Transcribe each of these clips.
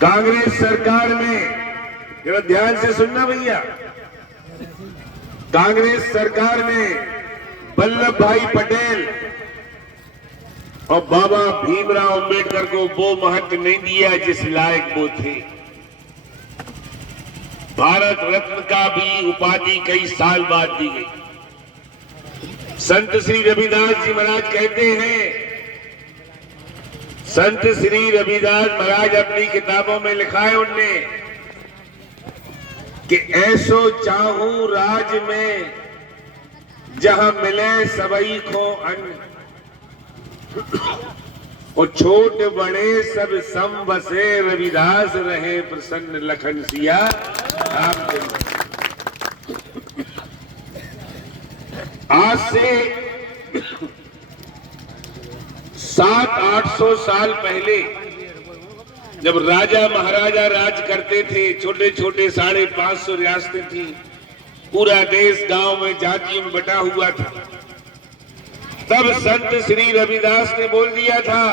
कांग्रेस सरकार में, जरा ध्यान से सुनना भैया, कांग्रेस सरकार में वल्लभ भाई पटेल और बाबा भीमराव अंबेडकर को वो महत्व नहीं दिया जिस लायक वो थे। भारत रत्न का भी उपाधि कई साल बाद दी गई। संत श्री रविदास जी महाराज कहते हैं, संत श्री रविदास महाराज अपनी किताबों में लिखा है उनने कि ऐसो चाहूं राज में जहां मिले सबई को अन्न, और छोट बड़े सब सम बसे रविदास रहे प्रसन्न लखन सिया रामचंद्र। आज से 700-800 साल पहले जब राजा महाराजा राज करते थे, छोटे छोटे 550 रियासतें थी, पूरा देश गांव में जातियों में बटा हुआ था, तब संत श्री रविदास ने बोल दिया था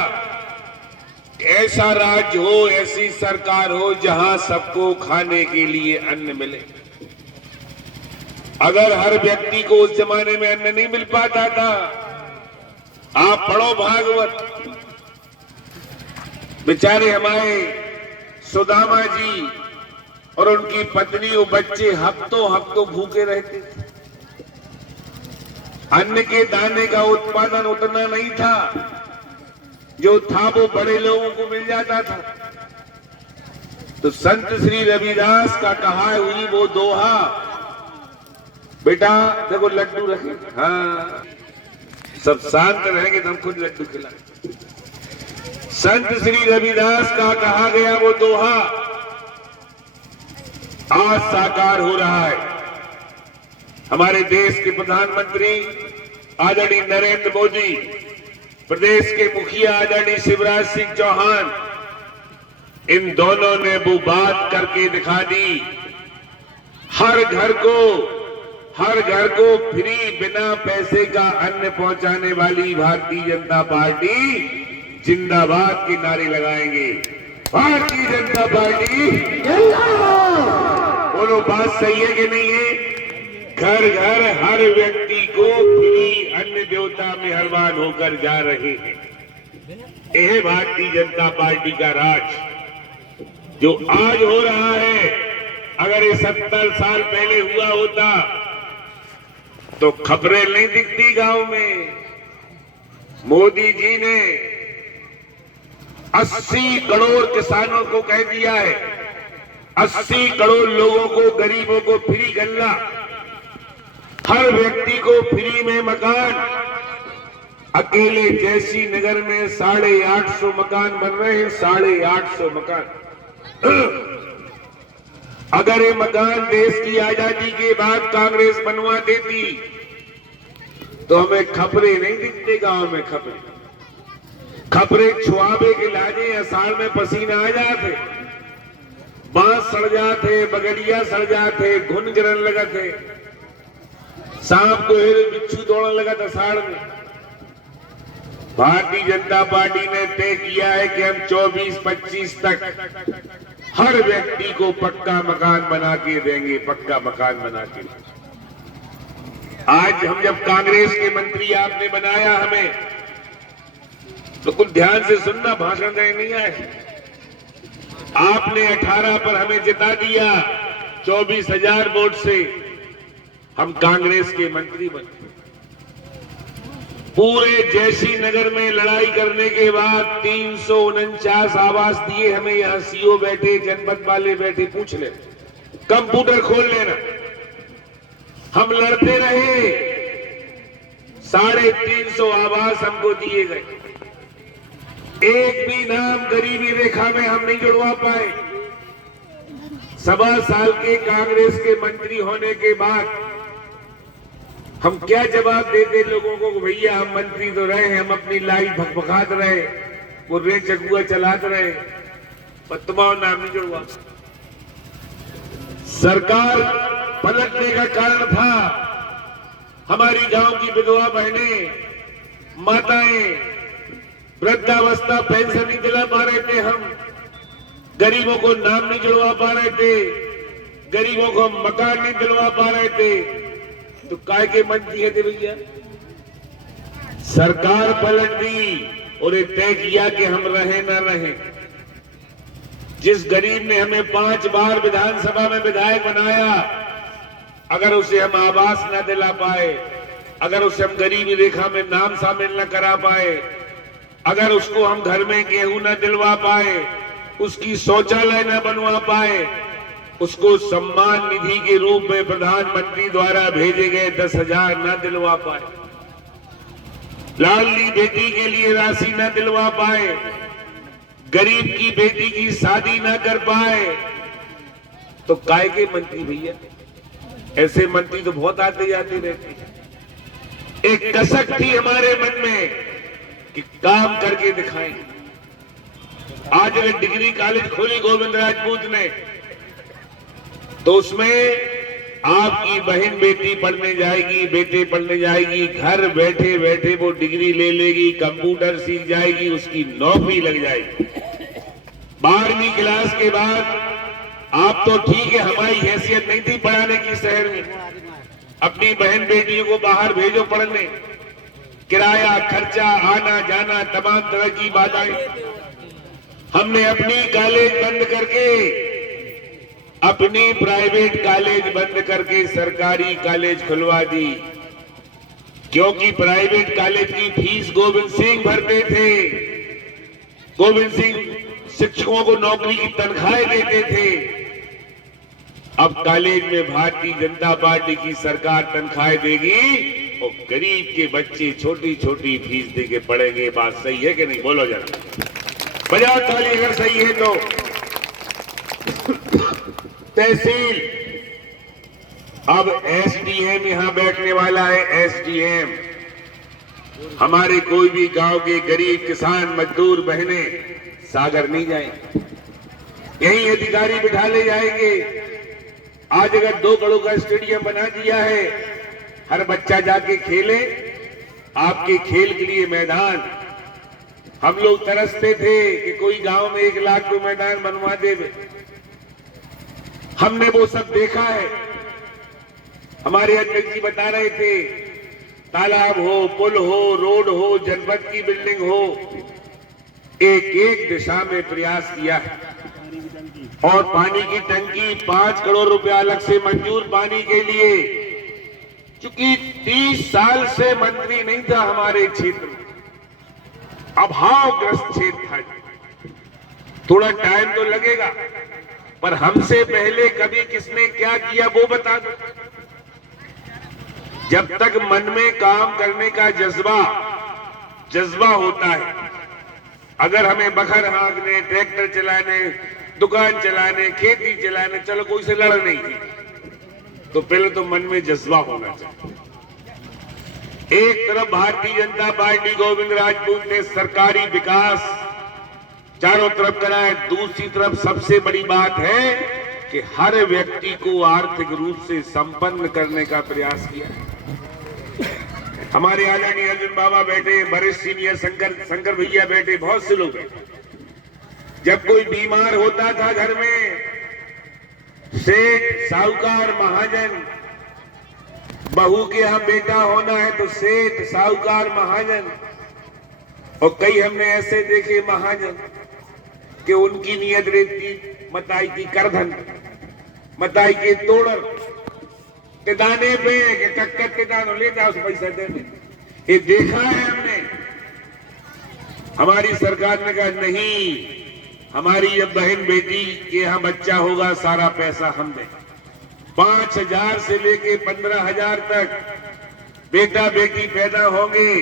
कि ऐसा राज्य हो, ऐसी सरकार हो जहां सबको खाने के लिए अन्न मिले। अगर हर व्यक्ति को उस जमाने में अन्न नहीं मिल पाता था, आप पढ़ो भागवत, बेचारे हमारे सुदामा जी और उनकी पत्नी और बच्चे हफ्तों हफ्तों भूखे रहते थे। अन्न के दाने का उत्पादन उतना नहीं था, जो था वो बड़े लोगों को मिल जाता था। तो संत श्री रविदास का कहा हुई वो दोहा, बेटा देखो लड्डू रखे, हाँ सब शांत रहेंगे तो हम खुद लड्डू खिलाएं। संत श्री रविदास का कहा गया वो दोहा आज साकार हो रहा है। हमारे देश के प्रधानमंत्री आदरणीय नरेंद्र मोदी, प्रदेश के मुखिया आदरणीय शिवराज सिंह चौहान, इन दोनों ने वो बात करके दिखा दी। हर घर को फ्री बिना पैसे का अन्न पहुंचाने वाली भारतीय जनता पार्टी जिंदाबाद के नारे लगाएंगे। भारतीय जनता पार्टी जिंदाबाद। बोलो बात सही है कि नहीं है? घर घर हर व्यक्ति को फ्री अन्न देवता मेहरबान होकर जा रहे हैं। यह भारतीय जनता पार्टी का राज जो आज हो रहा है, अगर ये 70 साल पहले हुआ होता तो खबरें नहीं दिखती गांव में। मोदी जी ने 80 करोड़ किसानों को कह दिया है, 80 करोड़ लोगों को, गरीबों को फ्री गल्ला, हर व्यक्ति को फ्री में मकान। अकेले जैसी नगर में 850 मकान बन रहे हैं, 850 मकान। अगर ये मकान देश की आजादी के बाद कांग्रेस बनवा देती तो हमें खबरें नहीं दिखते गांव में। खबरें छुआबे के लाजे, अषाढ़ में पसीना आ जाते, बांस सड़ जाते, बगड़िया सड़ जाते, घुन गिरने लगा थे, सांप को बिच्छू दौड़ने लगा था अषाढ़ में। भारतीय जनता पार्टी ने तय किया है कि हम 24-25 तक हर व्यक्ति को पक्का मकान बना के देंगे, पक्का मकान बना के। आज हम जब कांग्रेस के मंत्री आपने बनाया हमें, तो कुछ ध्यान से सुनना, भाषण देने नहीं आए। आपने 18 पर हमें जिता दिया, 24,000 वोट से हम कांग्रेस के मंत्री बने। पूरे जैसी नगर में लड़ाई करने के बाद 349 आवास दिए हमें। यहां सीओ बैठे, जनपद वाले बैठे, पूछ ले, कंप्यूटर खोल लेना। हम लड़ते रहे, 350 आवास हमको दिए गए। एक भी नाम गरीबी रेखा में हम नहीं जुड़वा पाए। 1.25 साल के कांग्रेस के मंत्री होने के बाद हम क्या जवाब देते लोगों को? भैया हम मंत्री तो रहे हैं, हम अपनी लाइफ भगभगात रहे, मुर्रे चकुआ चलाते रहे, पत्माओं नाम नहीं जुड़वा। सरकार पलटने का कारण था हमारी गांव की विधवा बहनें, माताएं, वृद्धावस्था पेंशन नहीं दिला पा रहे थे हम। गरीबों को नाम नहीं दिलवा पा रहे थे, गरीबों को मकान नहीं दिलवा पा रहे थे, तो काय के मंत्री है थे भैया? सरकार पलट दी और ये तय किया कि हम रहे ना रहे। जिस गरीब ने हमें 5 बार विधानसभा में विधायक बनाया, अगर उसे हम आवास न दिला पाए, अगर उसे हम गरीबी रेखा में नाम शामिल न करा पाए, अगर उसको हम घर में गेहूं न दिलवा पाए, उसकी शौचालय न बनवा पाए, उसको सम्मान निधि के रूप में प्रधानमंत्री द्वारा भेजे गए 10,000 न दिलवा पाए, लाडली बेटी के लिए राशि न दिलवा पाए, गरीब की बेटी की शादी न कर पाए, तो काय के मंत्री भैया? ऐसे मंत्री तो बहुत आते जाते रहते हैं। एक कसक थी हमारे मन में कि काम करके दिखाएंगे। आज अगर डिग्री कॉलेज खोली गोविंद राजपूत ने, तो उसमें आपकी बहन बेटी पढ़ने जाएगी, बेटे पढ़ने जाएगी, घर बैठे बैठे वो डिग्री ले लेगी, कंप्यूटर सीख जाएगी, उसकी नौकरी लग जाएगी। 12वीं क्लास के बाद आप तो ठीक है, हमारी हैसियत नहीं थी पढ़ाने की शहर में, अपनी बहन बेटियों को बाहर भेजो पढ़ने, किराया खर्चा, आना जाना, तमाम तरह की बाधाएं। हमने अपनी कॉलेज बंद करके, अपनी प्राइवेट कॉलेज बंद करके सरकारी कॉलेज खुलवा दी, क्योंकि प्राइवेट कॉलेज की फीस गोविंद सिंह भरते थे। गोविंद सिंह शिक्षकों को नौकरी की तनख्वाहें देते थे। अब कॉलेज में भारतीय जनता पार्टी की सरकार तनख्वाहें देगी और गरीब के बच्चे छोटी छोटी फीस दे के पढ़ेंगे। बात सही है कि नहीं? बोलो जरा, बजाओ ताली अगर सही है तो। तहसील, अब एसडीएम यहां बैठने वाला है। एसडीएम हमारे कोई भी गांव के गरीब किसान मजदूर बहनें सागर नहीं जाएंगे, यही अधिकारी बिठा ले जाएंगे। आज अगर 2 करोड़ का स्टेडियम बना दिया है, हर बच्चा जाके खेले, आपके खेल के लिए मैदान। हम लोग तरसते थे कि कोई गांव में 1 लाख को मैदान बनवा दे। हमने वो सब देखा है। हमारे अध्यक्ष जी बता रहे थे, तालाब हो, पुल हो, रोड हो, जनपद की बिल्डिंग हो, एक एक दिशा में प्रयास किया है। और पानी की टंकी 5 करोड़ रुपया अलग से मंजूर पानी के लिए, क्योंकि 30 साल से मंत्री नहीं था हमारे क्षेत्र में, अभावग्रस्त क्षेत्र था। थोड़ा टाइम तो लगेगा, पर हमसे पहले कभी किसने क्या किया वो बता दो। जब तक मन में काम करने का जज्बा होता है, अगर हमें बखर हाँकने, ट्रैक्टर चलाने, दुकान चलाने, खेती चलाने, चलो कोई से लड़ नहीं थी, तो पहले तो मन में जज्बा होना चाहिए। एक तरफ भारतीय जनता पार्टी गोविंद राजपूत ने सरकारी विकास चारों तरफ करा है, दूसरी तरफ सबसे बड़ी बात है कि हर व्यक्ति को आर्थिक रूप से संपन्न करने का प्रयास किया है। हमारे आदरणीय अर्जुन बाबा बैठे, वरिष्ठ सीनियर शंकर भैया बैठे, बहुत से लोग बैठे। जब कोई बीमार होता था घर में, सेठ, साहूकार, महाजन, बहू के यहाँ बेटा होना है तो सेठ, साहूकार, महाजन, और कई हमने ऐसे देखे महाजन कि उनकी नियत रहती मताई की करधन, मताई के तोड़र के दाने पे, के टक्कर के दानों ले जाओ पैसा देने। ये देखा है हमने। हमारी सरकार ने कहा नहीं, हमारी जब बहन बेटी के यहाँ बच्चा होगा सारा पैसा हम दें। 5,000 से लेके 15,000 तक बेटा बेटी पैदा होंगे,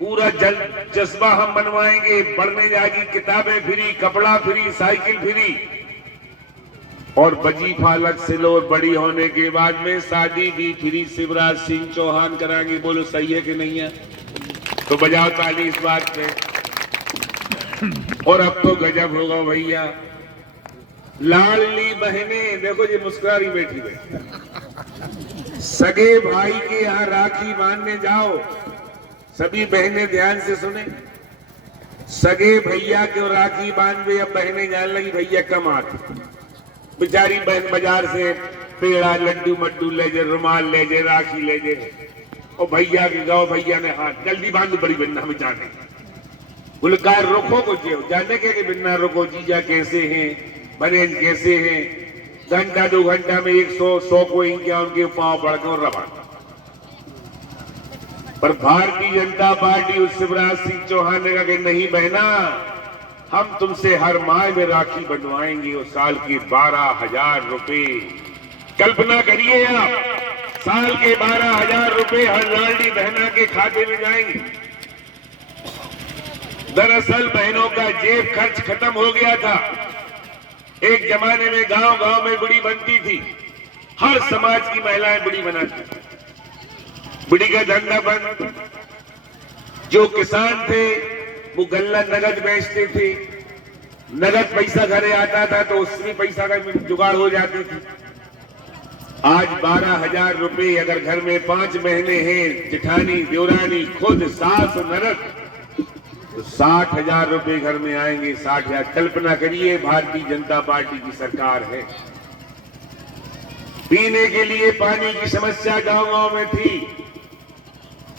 पूरा जज्बा हम बनवाएंगे। पढ़ने जाएगी, किताबें फ्री, कपड़ा फ्री, साइकिल फ्री, और वजीफा अलग से लो। बड़ी होने के बाद में शादी भी फ्री शिवराज सिंह चौहान कराएंगे। बोलो सही है कि नहीं है? तो बजाओ ताली इस बात पे। और अब तो गजब होगा भैया, लाडली बहनें देखो जी मुस्कुरा रही बैठी बैठी। सगे भाई के यहाँ राखी बांधने जाओ, सभी बहनें ध्यान से सुने, सगे भैया के राखी बांधे, अब बहने जाने लगी भैया कम आते। बेचारी बहन बाजार से पेड़ा लड्डू मड्डू ले जे, रुमाल ले जे, राखी ले जे, और भैया के गाँव भैया ने हाथ जल्दी बांधो बड़ी बिन्ना में जाने। गुलकार रोको को जो जाने के बिन्ना रोको जीजा कैसे हैं, बनेन कैसे हैं। घंटा 2 घंटा में 100 को क्या उनके पांव पड़ के रवाना। पर भारतीय जनता पार्टी उस शिवराज सिंह चौहान ने कहा कि नहीं बहना, हम तुमसे हर माह में राखी बंधवाएंगे और साल के 12,000 रुपए। कल्पना करिए आप, साल के 12,000 रुपए हर लाडली बहना के खाते में जाएंगे। दरअसल बहनों का जेब खर्च खत्म हो गया था। एक जमाने में गांव गांव में बुढ़ी बनती थी, हर समाज की महिलाएं बुढ़ी बनाती थी। बुढ़ी का धंधा बंद। जो किसान थे वो गल्ला नगद बेचते थे, नगद पैसा घरे आता था तो उसमें पैसा का जुगाड़ हो जाती थी। आज 12,000 रुपए अगर घर में 5 महीने हैं, जिठानी देवरानी खुद सास नरक, तो 60,000 रुपए घर में आएंगे। 60,000। कल्पना करिए, भारतीय जनता पार्टी की सरकार है। पीने के लिए पानी की समस्या गांव गांव में थी।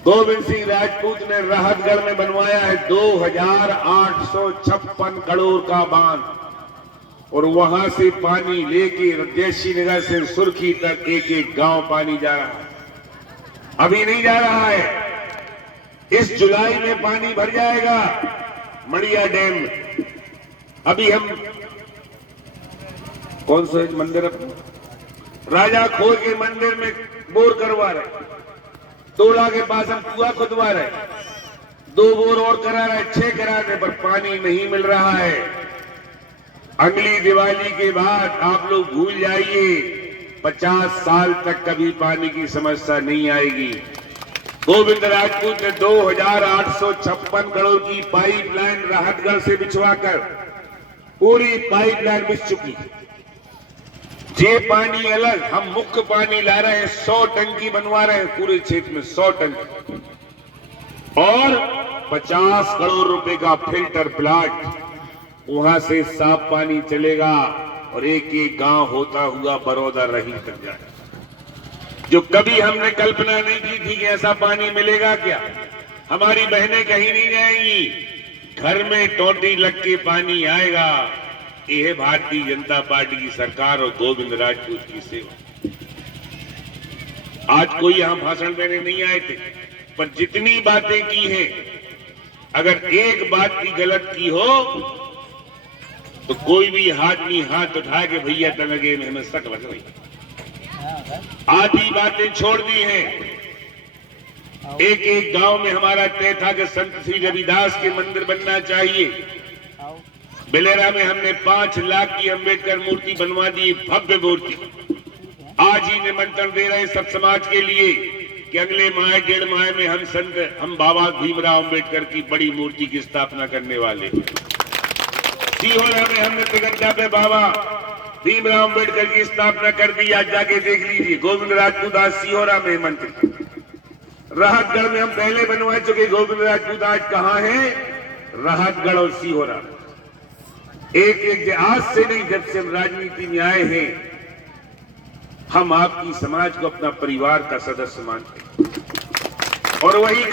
गोविंद सिंह राजपूत ने राहतगढ़ में बनवाया है 2,856 करोड़ का बांध, और वहां से पानी लेके जैसी नगर से सुर्खी तक एक एक गांव पानी जा रहा है। अभी नहीं जा रहा है, इस जुलाई में पानी भर जाएगा मड़िया डैम में। अभी हम कौन सा मंदिर, राजा खोज के मंदिर में बोर करवा रहे, तोड़ा के पास हम कुआ खुदवा रहे, 2 बोर और करा रहे, 6 कराने पर पानी नहीं मिल रहा है। अगली दिवाली के बाद आप लोग भूल जाइए, 50 साल तक कभी पानी की समस्या नहीं आएगी। गोविंद राजपूत ने 2,856 करोड़ की पाइपलाइन राहतगढ़ से बिछवाकर पूरी पाइपलाइन बिछ चुकी। ये पानी अलग, हम मुख्य पानी ला रहे हैं, 100 टंकी बनवा रहे हैं पूरे क्षेत्र में, 100 टंकी, और 50 करोड़ रुपए का फिल्टर प्लांट, वहां से साफ पानी चलेगा और एक एक गांव होता हुआ बरौदा रही तक जाए। जो कभी हमने कल्पना नहीं की थी कि ऐसा पानी मिलेगा क्या। हमारी बहनें कहीं नहीं जाएंगी, घर में टोटी लग के पानी आएगा। ये है भारतीय जनता पार्टी की सरकार और गोविंद राजपूत की सेवा। आज कोई यहां भाषण देने नहीं आए थे, पर जितनी बातें की हैं, अगर एक बात की गलत की हो तो कोई भी आदमी हाथ उठा के भैया तलगे में हमें शक लग रही। आधी बातें छोड़ दी हैं। एक एक गांव में हमारा तय था कि संत श्री रविदास के मंदिर बनना चाहिए। बेलेरा में हमने 5 लाख की अंबेडकर मूर्ति बनवा दी, भव्य मूर्ति। आज ही निमंत्रण दे रहे हैं सब समाज के लिए कि अगले माह 1.5 माह में हम बाबा भीमराव अंबेडकर की बड़ी मूर्ति की स्थापना करने वाले। सीहोरा में हमने तिगड्डा पे बाबा भीमराव अंबेडकर की स्थापना कर दी। आज जाके देख लीजिए, गोविंद राजपूत आज सीहोरा में मंत्री। राहतगढ़ में हम पहले बनवा चुके, गोविंद राजपूत आज कहां है? राहतगढ़ और सीहोरा। एक एक आज से नहीं, जब से हम राजनीति में आए हैं, हम आपकी समाज को अपना परिवार का सदस्य मानते हैं। और वही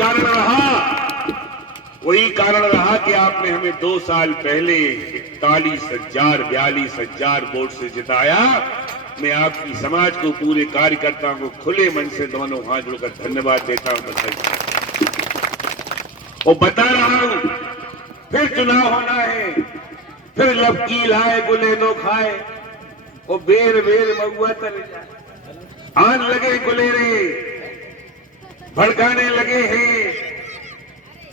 कारण रहा कि आपने हमें 2 साल पहले 42,000 वोट से जिताया। मैं आपकी समाज को, पूरे कार्यकर्ताओं को खुले मन से दोनों हाथ जोड़कर धन्यवाद देता हूं। और बता रहा हूं, फिर चुनाव होना है, फिर लपकी लाए गुले दो खाए, और बेर बेर महुआ तले जाए। आन लगे गुलेरे, भड़काने लगे हैं,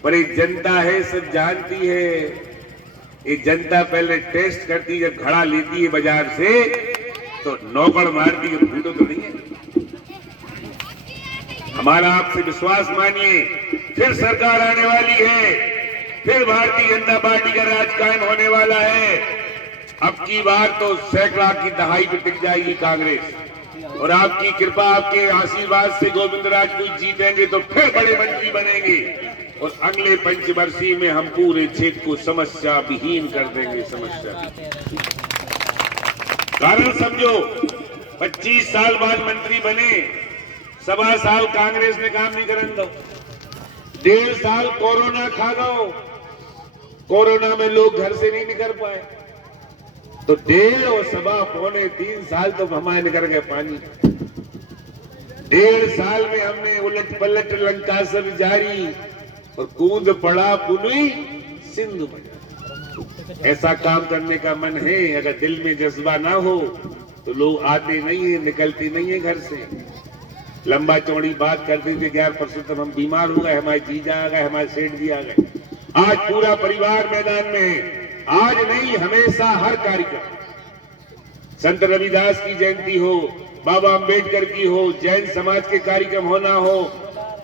पर एक जनता है, सब जानती है। एक जनता पहले टेस्ट करती, जब घड़ा लेती है बाजार से तो नौकड़ मारती है, फूटो तो नहीं है। हमारा आपसे विश्वास मानिए, फिर सरकार आने वाली है, फिर भारतीय जनता पार्टी का राज कायम होने वाला है। अब की बार तो सैकड़ा की दहाई पर टिक जाएगी कांग्रेस, और आपकी कृपा, आपके आशीर्वाद से गोविंद राजपूत जीतेंगे तो फिर बड़े मंत्री बनेंगे। और अगले पंचवर्षीय में हम पूरे क्षेत्र को समस्या विहीन कर देंगे। समस्या कारण समझो, 25 साल बाद मंत्री बने, 1.25 साल कांग्रेस ने काम नहीं करने दो, 1.5 साल कोरोना खा गो, कोरोना में लोग घर से नहीं निकल पाए, तो 1.5 और 1.25-3 साल तो हमारे निकल गए पानी। 1.5 साल में हमने उलट पलट लंका सब जारी और कूद पड़ा पुनई सिंधु बजा। ऐसा काम करने का मन है, अगर दिल में जज्बा ना हो तो लोग आते नहीं है, निकलते नहीं है घर से। लंबा चौड़ी बात करते थे, यार परसों तक हम बीमार हो गए, हमारे जीजा आ गए, हमारे सेठ जी आ गए। आज पूरा परिवार मैदान में है। आज नहीं, हमेशा हर कार्यक्रम, संत रविदास की जयंती हो, बाबा अंबेडकर की हो, जैन समाज के कार्यक्रम होना हो,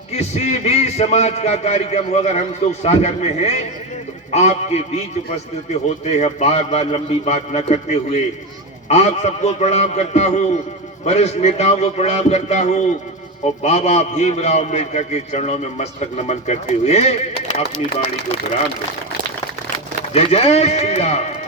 किसी भी समाज का कार्यक्रम हो, अगर हम तो सागर में हैं तो आपके बीच उपस्थित होते हैं। बार बार लंबी बात न करते हुए आप सबको प्रणाम करता हूं, वरिष्ठ नेताओं को प्रणाम करता हूं और बाबा भीमराव अंबेडकर के चरणों में मस्तक नमन करते हुए अपनी वाणी को विराम देता हूं। जय जय श्री राम।